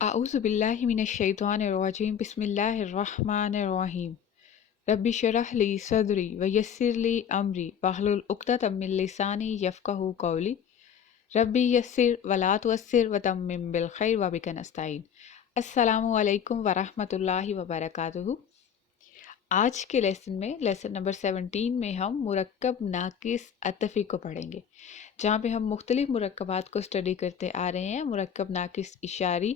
اعوذ باللہ من الشیطان الرجیم بسم اللہ الرحمن الرحیم رب اشرح لی صدری ویسر لی امری واحلل عقدۃ من لسانی یفقہوا قولی ربی یسر ولا تعسر وتمم بالخیر وبک نستعین۔ السلام علیکم ورحمۃ اللہ وبرکاتہ۔ آج کے لیسن میں لیسن نمبر 17 میں ہم مرکب ناقص عطفی کو پڑھیں گے، جہاں پہ ہم مختلف مرکبات کو اسٹڈی کرتے آ رہے ہیں۔ مرکب ناقص اشاری،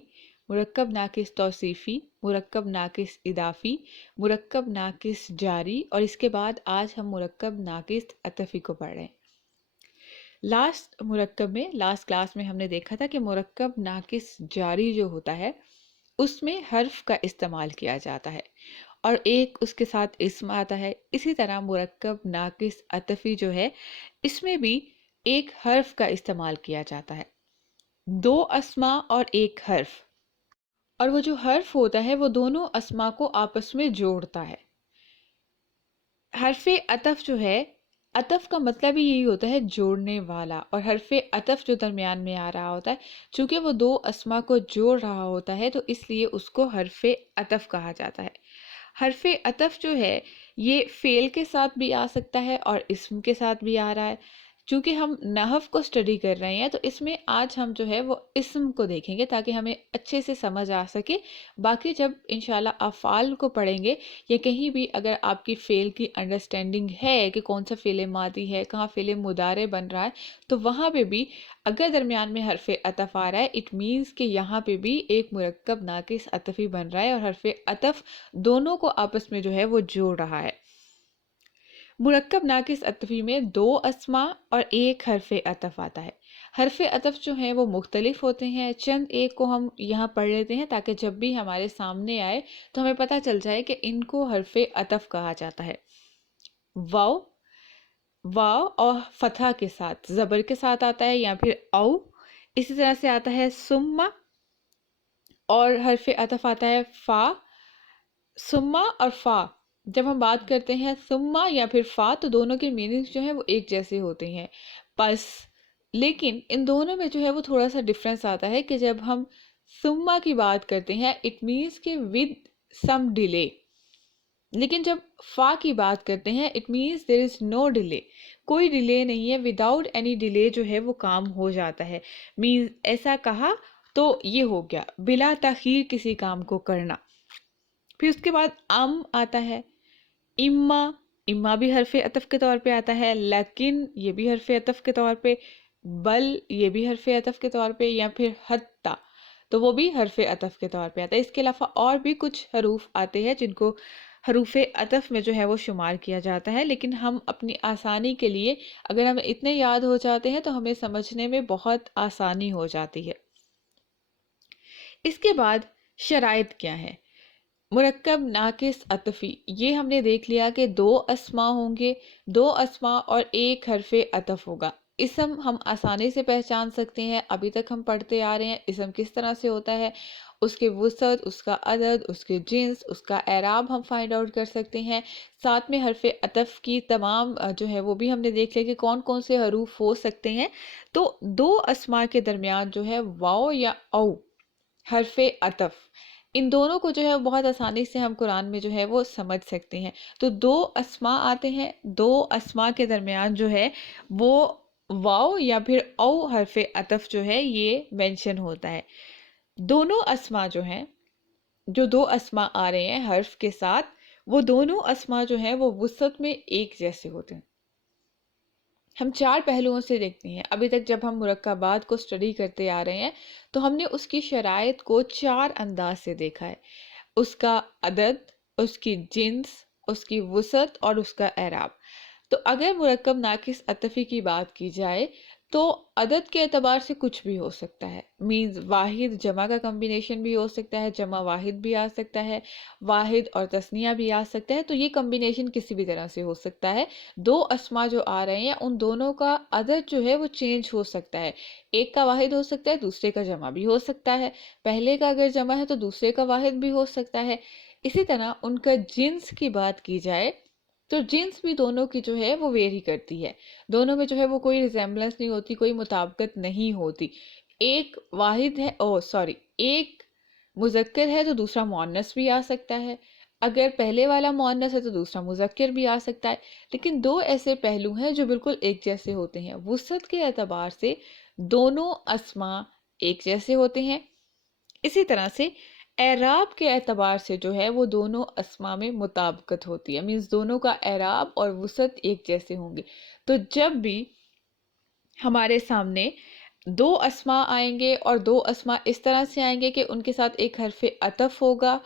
مرکب ناقص توصیفی، مرکب ناقص اضافی، مرکب ناقص جاری، اور اس کے بعد آج ہم مرکب ناقص عطفی کو پڑھ رہے ہیں۔ لاسٹ کلاس میں ہم نے دیکھا تھا کہ مرکب ناقص جاری جو ہوتا ہے اس میں حرف کا استعمال کیا جاتا ہے اور ایک اس کے ساتھ اسم آتا ہے۔ اسی طرح مرکب ناقص عطفی جو ہے اس میں بھی ایک حرف کا استعمال کیا جاتا ہے، دو اسما اور ایک حرف، اور وہ جو حرف ہوتا ہے وہ دونوں اسما کو آپس میں جوڑتا ہے۔ حرف عطف جو ہے، عطف کا مطلب ہی یہی ہوتا ہے جوڑنے والا، اور حرف عطف جو درمیان میں آ رہا ہوتا ہے چونکہ وہ دو اسما کو جوڑ رہا ہوتا ہے تو اس لیے اس کو حرف عطف کہا جاتا ہے۔ حرف عطف جو ہے یہ فعل کے ساتھ بھی آ سکتا ہے اور اسم کے ساتھ بھی آ رہا ہے۔ چونکہ ہم نحو کو اسٹڈی کر رہے ہیں تو اس میں آج ہم جو ہے وہ اسم کو دیکھیں گے تاکہ ہمیں اچھے سے سمجھ آ سکے۔ باقی جب انشاءاللہ افعال کو پڑھیں گے یا کہیں بھی اگر آپ کی فعل کی انڈرسٹینڈنگ ہے کہ کون سا فعل ماضی ہے، کہاں فعل مضارع بن رہا ہے، تو وہاں پہ بھی اگر درمیان میں حرف عطف آ رہا ہے اٹ مینس کہ یہاں پہ بھی ایک مرکب ناقص عطفی بن رہا ہے اور حرف عطف دونوں کو آپس میں جو ہے وہ جوڑ رہا ہے۔ مرکب ناقص عطفی میں دو اسما اور ایک حرف عطف آتا ہے۔ حرف عطف جو ہیں وہ مختلف ہوتے ہیں، چند ایک کو ہم یہاں پڑھ لیتے ہیں تاکہ جب بھی ہمارے سامنے آئے تو ہمیں پتہ چل جائے کہ ان کو حرف عطف کہا جاتا ہے۔ واو، واو اور فتحہ کے ساتھ زبر کے ساتھ آتا ہے، یا پھر او۔ اسی طرح سے آتا ہے سما، اور حرف عطف آتا ہے فا۔ سما اور فا، جب ہم بات کرتے ہیں سما یا پھر فا تو دونوں کے میننگز جو ہیں وہ ایک جیسے ہوتے ہیں پس، لیکن ان دونوں میں جو ہے وہ تھوڑا سا ڈفرینس آتا ہے کہ جب ہم سما کی بات کرتے ہیں اٹ مینس کہ ود سم ڈیلے، لیکن جب فا کی بات کرتے ہیں it means there is no delay, کوئی ڈیلے نہیں ہے، وداؤٹ اینی ڈیلے جو ہے وہ کام ہو جاتا ہے۔ مینس ایسا کہا تو یہ ہو گیا، بلا تاخیر کسی کام کو کرنا۔ پھر اس کے بعد ام آتا ہے، اما، اما بھی حرف عطف کے طور پہ آتا ہے، لیکن یہ بھی حرف عطف کے طور پہ، بل یہ بھی حرف عطف کے طور پہ، یا پھر حتی تو وہ بھی حرف عطف کے طور پہ آتا ہے۔ اس کے علاوہ اور بھی کچھ حروف آتے ہیں جن کو حروف عطف میں جو ہے وہ شمار کیا جاتا ہے، لیکن ہم اپنی آسانی کے لیے اگر ہمیں اتنے یاد ہو جاتے ہیں تو ہمیں سمجھنے میں بہت آسانی ہو جاتی ہے۔ اس کے بعد شرائط کیا ہے مرکب ناقص عطفی؟ یہ ہم نے دیکھ لیا کہ دو اسما ہوں گے، دو اسما اور ایک حرف عطف ہوگا۔ اسم ہم آسانی سے پہچان سکتے ہیں، ابھی تک ہم پڑھتے آ رہے ہیں اسم کس طرح سے ہوتا ہے، اس کے وسعت، اس کا عدد، اس کے جنس، اس کا اعراب ہم فائنڈ آؤٹ کر سکتے ہیں۔ ساتھ میں حرف عطف کی تمام جو ہے وہ بھی ہم نے دیکھ لیا کہ کون کون سے حروف ہو سکتے ہیں۔ تو دو اسما کے درمیان جو ہے واو یا او حرف عطف، ان دونوں کو جو ہے بہت آسانی سے ہم قرآن میں جو ہے وہ سمجھ سکتے ہیں۔ تو دو اسما آتے ہیں، دو اسما کے درمیان جو ہے وہ واو یا پھر او حرف عطف جو ہے یہ مینشن ہوتا ہے۔ دونوں اسما جو ہیں، جو دو اسما آ رہے ہیں حرف کے ساتھ، وہ دونوں اسما جو ہیں وہ وسعت میں ایک جیسے ہوتے ہیں۔ ہم چار پہلوؤں سے دیکھتے ہیں، ابھی تک جب ہم مرکبات کو اسٹڈی کرتے آ رہے ہیں تو ہم نے اس کی شرائط کو چار انداز سے دیکھا ہے: اس کا عدد، اس کی جنس، اس کی وسعت اور اس کا اعراب۔ تو اگر مرکب ناقص عطفی کی بات کی جائے تو عدد کے اعتبار سے کچھ بھی ہو سکتا ہے، مینز واحد جمع کا کمبینیشن بھی ہو سکتا ہے، جمع واحد بھی آ سکتا ہے، واحد اور تثنیہ بھی آ سکتا ہے، تو یہ کمبینیشن کسی بھی طرح سے ہو سکتا ہے۔ دو اسما جو آ رہے ہیں ان دونوں کا عدد جو ہے وہ چینج ہو سکتا ہے، ایک کا واحد ہو سکتا ہے، دوسرے کا جمع بھی ہو سکتا ہے، پہلے کا اگر جمع ہے تو دوسرے کا واحد بھی ہو سکتا ہے۔ اسی طرح ان کا جنس کی بات کی جائے تو جنس بھی دونوں کی جو ہے وہ ویری کرتی ہے، دونوں میں جو ہے وہ کوئی ریزیمبلنس نہیں ہوتی، کوئی مطابقت نہیں ہوتی۔ ایک واحد ہے، ایک مذکر ہے تو دوسرا مؤنث بھی آ سکتا ہے، اگر پہلے والا مؤنث ہے تو دوسرا مذکر بھی آ سکتا ہے، لیکن دو ایسے پہلو ہیں جو بالکل ایک جیسے ہوتے ہیں۔ وسعت کے اعتبار سے دونوں اسما ایک جیسے ہوتے ہیں، اسی طرح سے اعراب کے اعتبار سے جو ہے وہ دونوں اسما میں مطابقت ہوتی ہے، مینز دونوں کا اعراب اور وسعت ایک جیسے ہوں گے۔ تو جب بھی ہمارے سامنے دو اسما آئیں گے اور دو اسما اس طرح سے آئیں گے کہ ان کے ساتھ ایک حرف عطف ہوگا،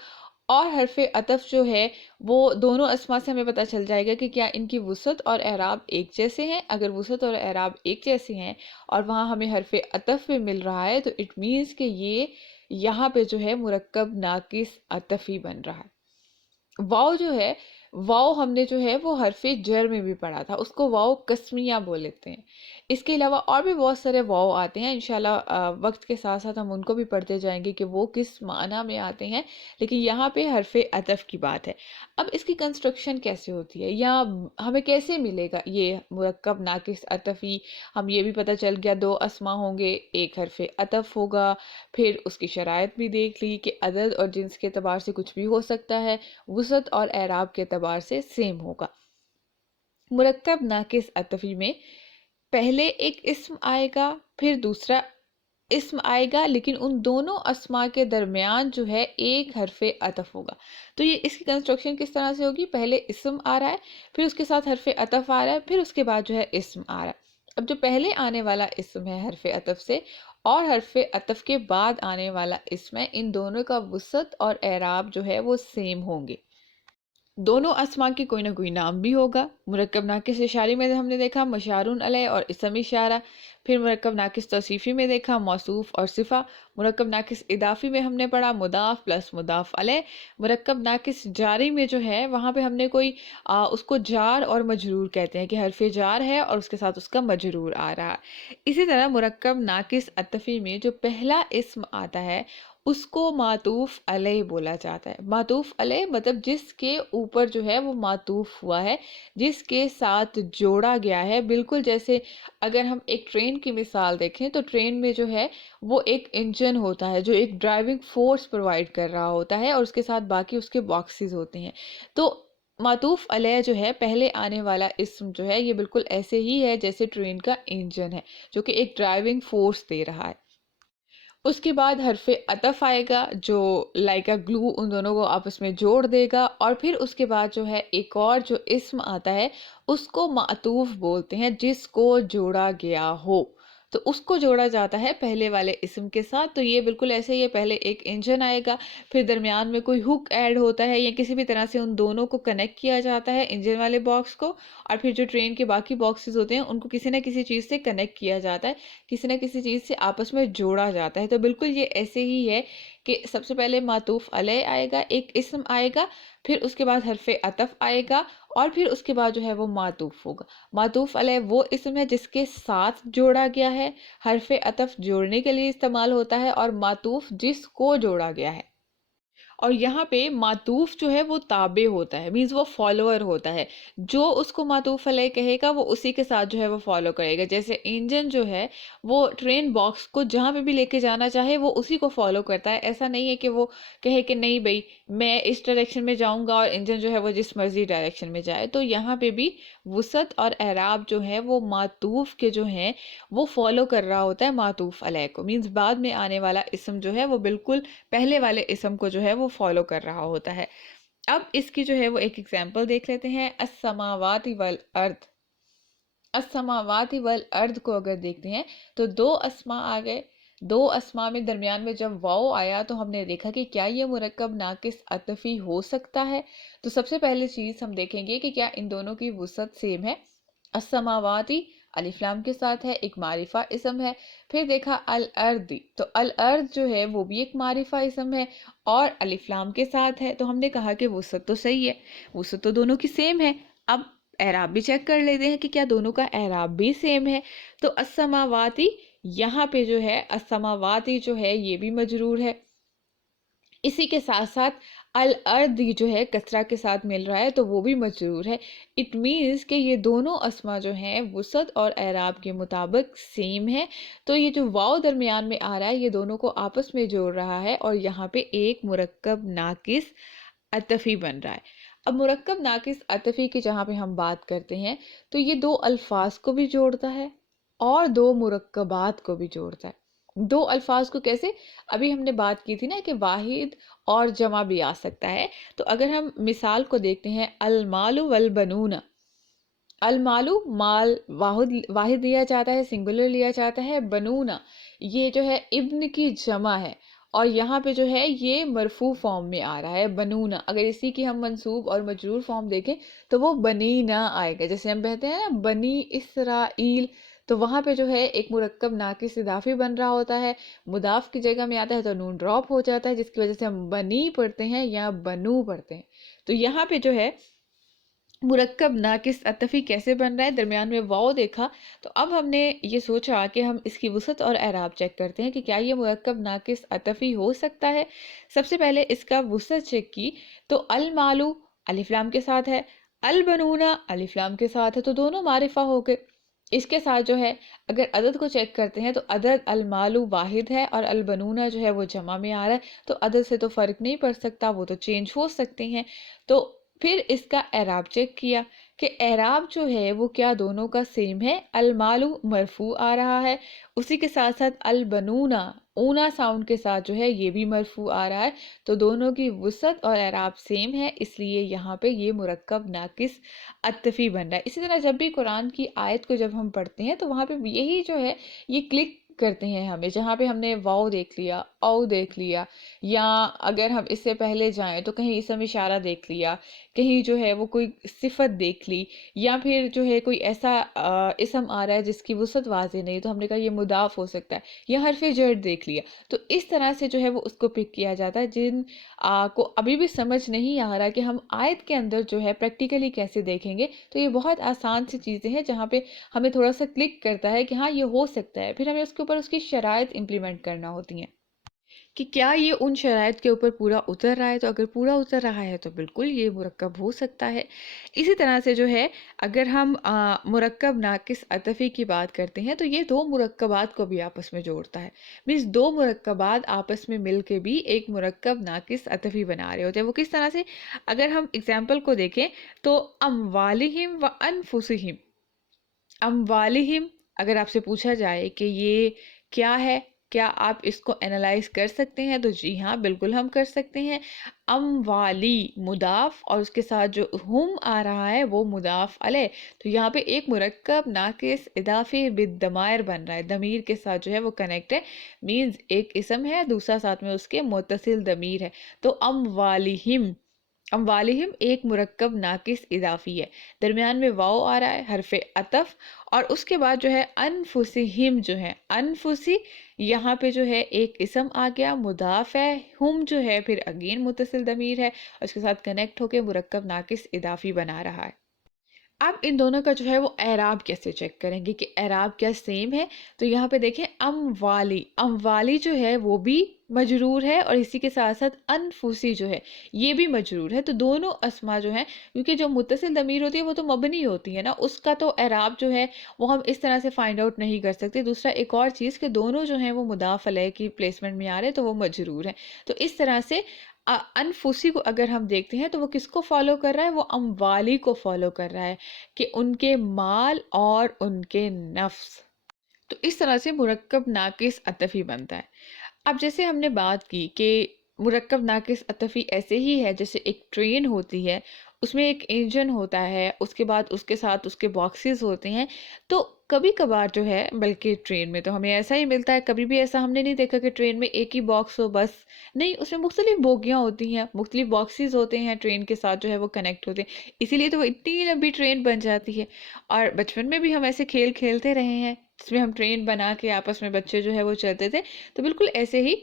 اور حرف عطف جو ہے وہ دونوں اسما سے ہمیں پتہ چل جائے گا کہ کیا ان کی وسعت اور اعراب ایک جیسے ہیں۔ اگر وسعت اور اعراب ایک جیسے ہیں اور وہاں ہمیں حرف عطف بھی مل رہا ہے تو اٹ مینس کہ یہ یہاں پہ جو ہے مرکب ناقص عطفی بن رہا ہے۔ واو جو ہے، واو ہم نے جو ہے وہ حرف جر میں بھی پڑھا تھا، اس کو واو قسمیہ بول لیتے ہیں۔ اس کے علاوہ اور بھی بہت سارے واو آتے ہیں، انشاءاللہ وقت کے ساتھ ساتھ ہم ان کو بھی پڑھتے جائیں گے کہ وہ کس معنی میں آتے ہیں، لیکن یہاں پہ حرف عطف کی بات ہے۔ اب اس کی کنسٹرکشن کیسے ہوتی ہے یا ہمیں کیسے ملے گا یہ مرکب ناقص عطفی؟ ہم یہ بھی پتہ چل گیا دو اسما ہوں گے، ایک حرف عطف ہوگا، پھر اس کی شرائط بھی دیکھ لی کہ عدد اور جنس کے اعتبار سے کچھ بھی ہو سکتا ہے، وسعت اور اعراب کے اعتبار سے سیم ہوگا۔ مرکب ناقص عطفی میں پہلے ایک اسم آئے گا، پھر دوسرا اسم آئے گا، لیکن ان دونوں اسما کے درمیان جو ہے ایک حرف عطف ہوگا۔ تو یہ اس کی کنسٹرکشن کس طرح سے ہوگی؟ پہلے اسم آ رہا ہے، پھر اس کے ساتھ حرف عطف آ رہا ہے، پھر اس کے بعد جو ہے اسم آ رہا ہے۔ اب جو پہلے آنے والا اسم ہے حرف عطف سے اور حرف عطف کے بعد آنے والا اسم ہے، ان دونوں کا وسعت اور اعراب جو ہے وہ سیم ہوں گے۔ دونوں اسما کی کوئی نہ کوئی نام بھی ہوگا۔ مرکب ناقص اشاری میں ہم نے دیکھا مشارون علیہ اور اسم اشارہ، پھر مرکب ناقص توصیفی میں دیکھا موصوف اور صفہ، مرکب ناقص اضافی میں ہم نے پڑھا مضاف پلس مضاف علیہ، مرکب ناقص جاری میں جو ہے وہاں پہ ہم نے کوئی اس کو جار اور مجرور کہتے ہیں کہ حرف جار ہے اور اس کے ساتھ اس کا مجرور آ رہا ہے۔ اسی طرح مرکب ناقص عطفی میں جو پہلا اسم آتا ہے اس کو معطوف علیہ بولا جاتا ہے۔ معطوف علیہ مطلب جس کے اوپر جو ہے وہ معطوف ہوا ہے، جس کے ساتھ جوڑا گیا ہے۔ بالکل جیسے اگر ہم ایک ٹرین کی مثال دیکھیں تو ٹرین میں جو ہے وہ ایک انجن ہوتا ہے جو ایک ڈرائیونگ فورس پرووائڈ کر رہا ہوتا ہے اور اس کے ساتھ باقی اس کے باکسز ہوتے ہیں۔ تو معطوف علیہ جو ہے پہلے آنے والا اسم جو ہے یہ بالکل ایسے ہی ہے جیسے ٹرین کا انجن ہے جو کہ ایک ڈرائیونگ فورس دے رہا ہے۔ اس کے بعد حرف عطف آئے گا جو لائک گلو ان دونوں کو آپس میں جوڑ دے گا، اور پھر اس کے بعد جو ہے ایک اور جو اسم آتا ہے اس کو معطوف بولتے ہیں جس کو جوڑا گیا ہو۔ تو اس کو جوڑا جاتا ہے پہلے والے اسم کے ساتھ۔ تو یہ بالکل ایسے ہی ہے، پہلے ایک انجن آئے گا، پھر درمیان میں کوئی ہک ایڈ ہوتا ہے یا کسی بھی طرح سے ان دونوں کو کنیکٹ کیا جاتا ہے انجن والے باکس کو، اور پھر جو ٹرین کے باقی باکسز ہوتے ہیں ان کو کسی نہ کسی چیز سے کنیکٹ کیا جاتا ہے، کسی نہ کسی چیز سے آپس میں جوڑا جاتا ہے۔ تو بالکل یہ ایسے ہی ہے کہ سب سے پہلے معطوف علیہ آئے گا، ایک اسم آئے گا، پھر اس کے بعد حرف عطف آئے گا، اور پھر اس کے بعد جو ہے وہ معطوف ہوگا۔ معطوف علیہ وہ اسم ہے جس کے ساتھ جوڑا گیا ہے، حرف عطف جوڑنے کے لیے استعمال ہوتا ہے، اور معطوف جس کو جوڑا گیا ہے۔ اور یہاں پہ معطوف جو ہے وہ تابع ہوتا ہے، مینز وہ فالوور ہوتا ہے، جو اس کو معطوف علیہ کہے گا وہ اسی کے ساتھ جو ہے وہ فالو کرے گا۔ جیسے انجن جو ہے وہ ٹرین باکس کو جہاں پہ بھی لے کے جانا چاہے وہ اسی کو فالو کرتا ہے، ایسا نہیں ہے کہ وہ کہے کہ نہیں بھئی میں اس ڈائریکشن میں جاؤں گا اور انجن جو ہے وہ جس مرضی ڈائریکشن میں جائے۔ تو یہاں پہ بھی وسعت اور اعراب جو ہے وہ معطوف کے جو ہیں وہ فالو کر رہا ہوتا ہے معطوف علیہ کو، مینز بعد میں آنے والا اسم جو ہے وہ بالکل پہلے والے اسم کو جو ہے وہ فالو کر رہا ہوتا ہے۔ اب اس کی جو ہے وہ ایک ایگزامپل دیکھ لیتے ہیں، السماوات والارض۔ السماوات والارض کو اگر دیکھتے ہیں تو دو اسما آ گئے، دو اسما میں درمیان میں جب واو آیا تو ہم نے دیکھا کہ کیا یہ مرکب ناقص عطفی ہو سکتا ہے۔ تو سب سے پہلی چیز ہم دیکھیں گے کہ کیا ان دونوں کی وسعت سیم ہے۔ السماواتی الف لام کے ساتھ ہے، ایک معرفہ اسم ہے، پھر دیکھا الارض، تو الارض جو ہے وہ بھی ایک معرفہ اسم ہے اور الف لام کے ساتھ ہے، تو ہم نے کہا کہ وسعت تو صحیح ہے، وسعت تو دونوں کی سیم ہے۔ اب اعراب بھی چیک کر لیتے ہیں کہ کیا دونوں کا اعراب بھی سیم ہے۔ تو السماواتی یہاں پہ جو ہے السماواتی جو ہے یہ بھی مجرور ہے، اسی کے ساتھ ساتھ الارض جو ہے کسرہ کے ساتھ مل رہا ہے تو وہ بھی مجرور ہے. اٹ مینس کہ یہ دونوں اسما جو ہیں وسعت اور اعراب کے مطابق سیم ہے. تو یہ جو واو درمیان میں آ رہا ہے یہ دونوں کو آپس میں جوڑ رہا ہے اور یہاں پہ ایک مرکب ناقص عطفی بن رہا ہے. اب مرکب ناقص عطفی کی جہاں پہ ہم بات کرتے ہیں تو یہ دو الفاظ کو بھی جوڑتا ہے اور دو مرکبات کو بھی جوڑتا ہے. دو الفاظ کو کیسے؟ ابھی ہم نے بات کی تھی نا کہ واحد اور جمع بھی آ سکتا ہے. تو اگر ہم مثال کو دیکھتے ہیں المال والبنون. المالو مال واحد لیا جاتا ہے، سنگولر لیا جاتا ہے. بنونا یہ جو ہے ابن کی جمع ہے اور یہاں پہ جو ہے یہ مرفوع فارم میں آ رہا ہے بنونا. اگر اسی کی ہم منصوب اور مجرور فارم دیکھیں تو وہ بنینا آئے گا. جیسے ہم کہتے ہیں نا بنی اسرائیل، تو وہاں پہ جو ہے ایک مرکب ناقص اضافی بن رہا ہوتا ہے، مضاف کی جگہ میں آتا ہے تو نون ڈراپ ہو جاتا ہے جس کی وجہ سے ہم بنی پڑھتے ہیں یا بنو پڑھتے ہیں. تو یہاں پہ جو ہے مرکب ناقص عطفی کیسے بن رہا ہے؟ درمیان میں واو دیکھا تو اب ہم نے یہ سوچا کہ ہم اس کی وسعت اور اعراب چیک کرتے ہیں کہ کیا یہ مرکب ناقص عطفی ہو سکتا ہے. سب سے پہلے اس کا وسعت چیک کی تو المالو الف لام کے ساتھ ہے، البنونا الف لام کے ساتھ ہے، تو دونوں معرفہ ہو گئے. اس کے ساتھ جو ہے اگر عدد کو چیک کرتے ہیں تو عدد المالو واحد ہے اور البنونا جو ہے وہ جمع میں آ رہا ہے، تو عدد سے تو فرق نہیں پڑ سکتا، وہ تو چینج ہو سکتے ہیں. تو پھر اس کا اعراب چیک کیا کہ اعراب جو ہے وہ کیا دونوں کا سیم ہے. المالو مرفوع آ رہا ہے، اسی کے ساتھ ساتھ البنونا اونا ساؤنڈ کے ساتھ جو ہے یہ بھی مرفوع آ رہا ہے. تو دونوں کی وسعت اور اعراب سیم ہے، اس لیے یہاں پہ یہ مرکب ناقص عطفی بن رہا ہے. اسی طرح جب بھی قرآن کی آیت کو جب ہم پڑھتے ہیں تو وہاں پہ یہی جو ہے یہ کلک کرتے ہیں ہمیں، جہاں پہ ہم نے واو دیکھ لیا، او دیکھ لیا، یا اگر ہم اس سے پہلے جائیں تو کہیں اسم اشارہ دیکھ لیا، کہیں جو ہے وہ کوئی صفت دیکھ لی، یا پھر جو ہے کوئی ایسا اسم آ رہا ہے جس کی وسعت واضح نہیں تو ہم نے کہا یہ مضاف ہو سکتا ہے، یا حرف جر دیکھ لیا. تو اس طرح سے جو ہے وہ اس کو پک کیا جاتا ہے. جن کو ابھی بھی سمجھ نہیں آ رہا کہ ہم آیت کے اندر جو ہے پریکٹیکلی کیسے دیکھیں گے، تو یہ بہت آسان سی چیزیں ہیں جہاں پہ ہمیں تھوڑا سا کلک کرتا ہے کہ ہاں یہ ہو سکتا ہے. پھر ہمیں اس کے اوپر اس کی شرائط امپلیمنٹ کرنا ہوتی ہیں کہ کیا یہ ان شرائط کے اوپر پورا اتر رہا ہے. تو اگر پورا اتر رہا ہے تو بالکل یہ مرکب ہو سکتا ہے. اسی طرح سے جو ہے اگر ہم مرکب ناقص عطفی کی بات کرتے ہیں تو یہ دو مرکبات کو بھی آپس میں جوڑتا ہے. مینس دو مرکبات آپس میں مل کے بھی ایک مرکب ناقص عطفی بنا رہے ہوتے ہیں. وہ کس طرح سے؟ اگر ہم اگزامپل کو دیکھیں تو اموالہم و انفسہم. اموالہم اگر آپ سے پوچھا جائے کہ یہ کیا ہے، کیا آپ اس کو انالائز کر سکتے ہیں؟ تو جی ہاں بالکل ہم کر سکتے ہیں. اموالی مضاف اور اس کے ساتھ جو ہم آ رہا ہے وہ مضاف علیہ، تو یہاں پہ ایک مرکب ناقص اضافی بالضمائر بن رہا ہے، ضمیر کے ساتھ جو ہے وہ کنیکٹ ہے. مینز ایک اسم ہے، دوسرا ساتھ میں اس کے متصل ضمیر ہے. تو اموالہم، اموالہم ایک مرکب ناقص اضافی ہے، درمیان میں واو آ رہا ہے حرف عطف، اور اس کے بعد جو ہے انفسہم جو ہے انفسی، یہاں پہ جو ہے ایک اسم آ گیا مضاف ہے، ہم جو ہے پھر اگین متصل ضمیر ہے اور اس کے ساتھ کنیکٹ ہو کے مرکب ناقص اضافی بنا رہا ہے. اب ان دونوں کا جو ہے وہ اعراب کیسے چیک کریں گے کہ اعراب کیا سیم ہے؟ تو یہاں پہ دیکھیں اموالی، اموالی جو ہے وہ بھی مجرور ہے اور اسی کے ساتھ ساتھ انفسی جو ہے یہ بھی مجرور ہے. تو دونوں اسما جو ہیں کیونکہ جو متصل ضمیر ہوتی ہے وہ تو مبنی ہوتی ہے نا، اس کا تو اعراب جو ہے وہ ہم اس طرح سے فائنڈ آؤٹ نہیں کر سکتے. دوسرا ایک اور چیز کہ دونوں جو ہیں وہ مضاف علیہ کی پلیسمنٹ میں آ رہے ہیں تو وہ مجرور ہیں. تو اس طرح سے انفسی کو اگر ہم دیکھتے ہیں تو وہ کس کو فالو کر رہا ہے؟ وہ اموالی کو فالو کر رہا ہے کہ ان کے مال اور ان کے نفس. تو اس طرح سے مرکب ناقص عطفی بنتا ہے. اب جیسے ہم نے بات کی کہ مرکب ناقص عطفی ایسے ہی ہے جیسے ایک ٹرین ہوتی ہے، اس میں ایک انجن ہوتا ہے، اس کے بعد اس کے ساتھ اس کے باکسز ہوتے ہیں. تو کبھی کبھار جو ہے بلکہ ٹرین میں تو ہمیں ایسا ہی ملتا ہے، کبھی بھی ایسا ہم نے نہیں دیکھا کہ ٹرین میں ایک ہی باکس ہو بس، نہیں، اس میں مختلف بوگیاں ہوتی ہیں، مختلف باکسز ہوتے ہیں ٹرین کے ساتھ جو ہے وہ کنیکٹ ہوتے ہیں، اسی لیے تو وہ اتنی لمبی ٹرین بن جاتی ہے. اور بچپن میں بھی ہم ایسے کھیل کھیلتے رہے ہیں جس میں ہم ٹرین بنا کے آپس میں بچے جو ہے وہ چلتے تھے. تو بالکل ایسے ہی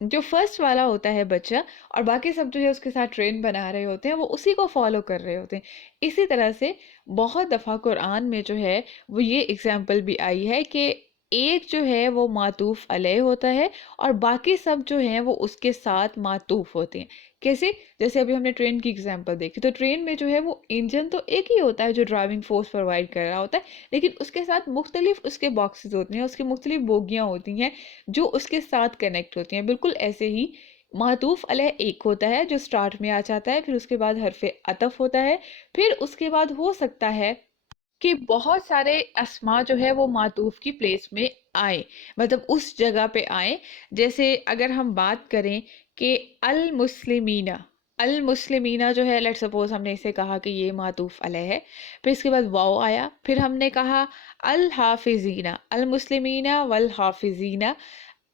جو فرسٹ والا ہوتا ہے بچہ اور باقی سب جو ہے اس کے ساتھ ٹرین بنا رہے ہوتے ہیں، وہ اسی کو فالو کر رہے ہوتے ہیں. اسی طرح سے بہت دفعہ قرآن میں جو ہے وہ یہ اگزامپل بھی آئی ہے کہ ایک جو ہے وہ معطوف علیہ ہوتا ہے اور باقی سب جو ہیں وہ اس کے ساتھ معطوف ہوتے ہیں. کیسے؟ جیسے ابھی ہم نے ٹرین کی اگزامپل دیکھی، تو ٹرین میں جو ہے وہ انجن تو ایک ہی ہوتا ہے جو ڈرائیونگ فورس پرووائڈ کر رہا ہوتا ہے، لیکن اس کے ساتھ مختلف اس کے باکسز ہوتے ہیں، اس کی مختلف بوگیاں ہوتی ہیں جو اس کے ساتھ کنیکٹ ہوتی ہیں. بالکل ایسے ہی معطوف علیہ ایک ہوتا ہے جو سٹارٹ میں آ جاتا ہے، پھر اس کے بعد حرف عطف ہوتا ہے، پھر اس کے بعد ہو سکتا ہے کہ بہت سارے اسما جو ہے وہ معطوف کی پلیس میں آئے، مطلب اس جگہ پہ آئے. جیسے اگر ہم بات کریں کہ المسلمین، المسلمین جو ہے لیٹ سپوز ہم نے اسے کہا کہ یہ معطوف علیہ ہے، پھر اس کے بعد واو آیا، پھر ہم نے کہا الحافظین، المسلمین والحافظین.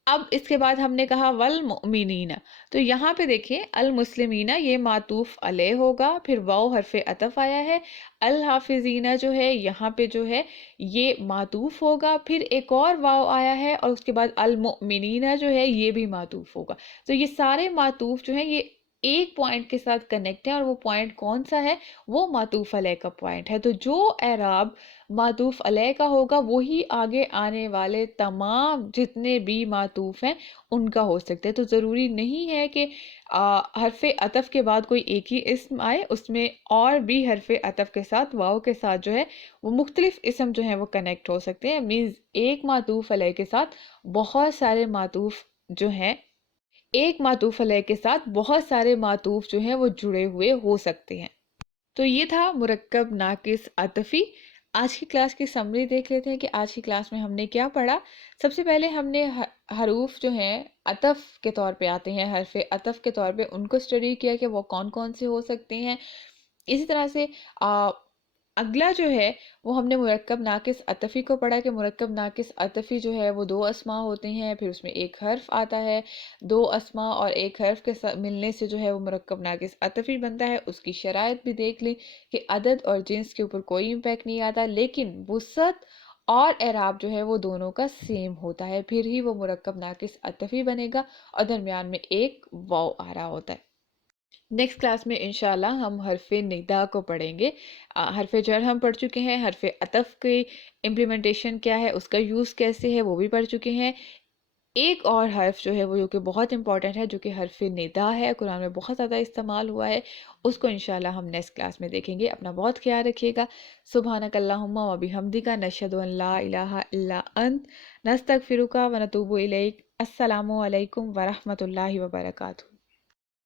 اب اس کے بعد ہم نے کہا والمؤمنین، تو یہاں پہ دیکھیں المسلمین یہ معطوف علیہ ہوگا، پھر واو حرف عطف آیا ہے. الحافظین جو ہے یہاں پہ جو ہے یہ معطوف ہوگا، پھر ایک اور واو آیا ہے اور اس کے بعد المؤمنین جو ہے یہ بھی معطوف ہوگا. تو یہ سارے معطوف جو ہیں یہ ایک پوائنٹ کے ساتھ کنیکٹ ہیں، اور وہ پوائنٹ کون سا ہے؟ وہ معطوف علیہ کا پوائنٹ ہے. تو جو اعراب معطوف علیہ کا ہوگا وہی آگے آنے والے تمام جتنے بھی معطوف ہیں ان کا ہو سکتا ہے. تو ضروری نہیں ہے کہ حرف عطف کے بعد کوئی ایک ہی اسم آئے، اس میں اور بھی حرف عطف کے ساتھ واو کے ساتھ جو ہے وہ مختلف اسم جو ہیں وہ کنیکٹ ہو سکتے ہیں. مینز ایک معطوف علیہ کے ساتھ بہت سارے معطوف جو ہیں، ایک معطوف علیہ کے ساتھ بہت سارے معطوف جو ہیں وہ جڑے ہوئے ہو سکتے ہیں. تو یہ تھا مرکب ناقص عطفی. آج کی کلاس کی سمری دیکھ لیتے ہیں کہ آج کی کلاس میں ہم نے کیا پڑھا. سب سے پہلے ہم نے حروف جو ہیں عطف کے طور پہ آتے ہیں، حرف عطف کے طور پہ ان کو اسٹڈی کیا کہ وہ کون کون سے ہو سکتے ہیں. اسی طرح سے اگلا جو ہے وہ ہم نے مرکب ناقص عطفی کو پڑھا کہ مرکب ناقص عطفی جو ہے وہ دو اسما ہوتے ہیں، پھر اس میں ایک حرف آتا ہے، دو اسما اور ایک حرف کے ملنے سے جو ہے وہ مرکب ناقص عطفی بنتا ہے. اس کی شرائط بھی دیکھ لیں کہ عدد اور جنس کے اوپر کوئی امپیکٹ نہیں آتا، لیکن وسعت اور اعراب جو ہے وہ دونوں کا سیم ہوتا ہے، پھر ہی وہ مرکب ناقص عطفی بنے گا، اور درمیان میں ایک واو آ رہا ہوتا ہے. نیکسٹ کلاس میں انشاءاللہ ہم حرف ندا کو پڑھیں گے. حرف جر ہم پڑھ چکے ہیں، حرف عطف کی امپلیمنٹیشن کیا ہے، اس کا یوز کیسے ہے وہ بھی پڑھ چکے ہیں. ایک اور حرف جو ہے وہ جو کہ بہت امپورٹنٹ ہے، جو کہ حرف ندا ہے، قرآن میں بہت زیادہ استعمال ہوا ہے، اس کو انشاءاللہ ہم نیکسٹ کلاس میں دیکھیں گے. اپنا بہت خیال رکھیے گا. سبحانک اللہم و بحمدک، نشہد ان لا الہ الا انت، نستغفرک و نتوب الیک. السلام علیکم ورحمۃ اللہ وبرکاتہ.